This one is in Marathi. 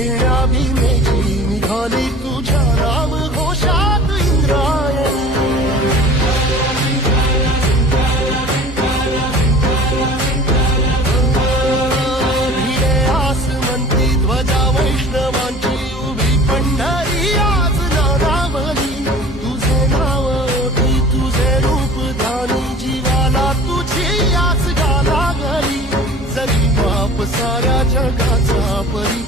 घेण्या भीमेची निघाली तुझ्या राम घोषात इंद्रायणी. भिडे आसमंती ध्वजा वैष्णवांची उभी पंढरी आज नारावली. तुझे नाव ओठी तुझे रूप ध्यानी जीवाला तुझी आस गा लागली. जरी बाप साऱ्या जगाचा परी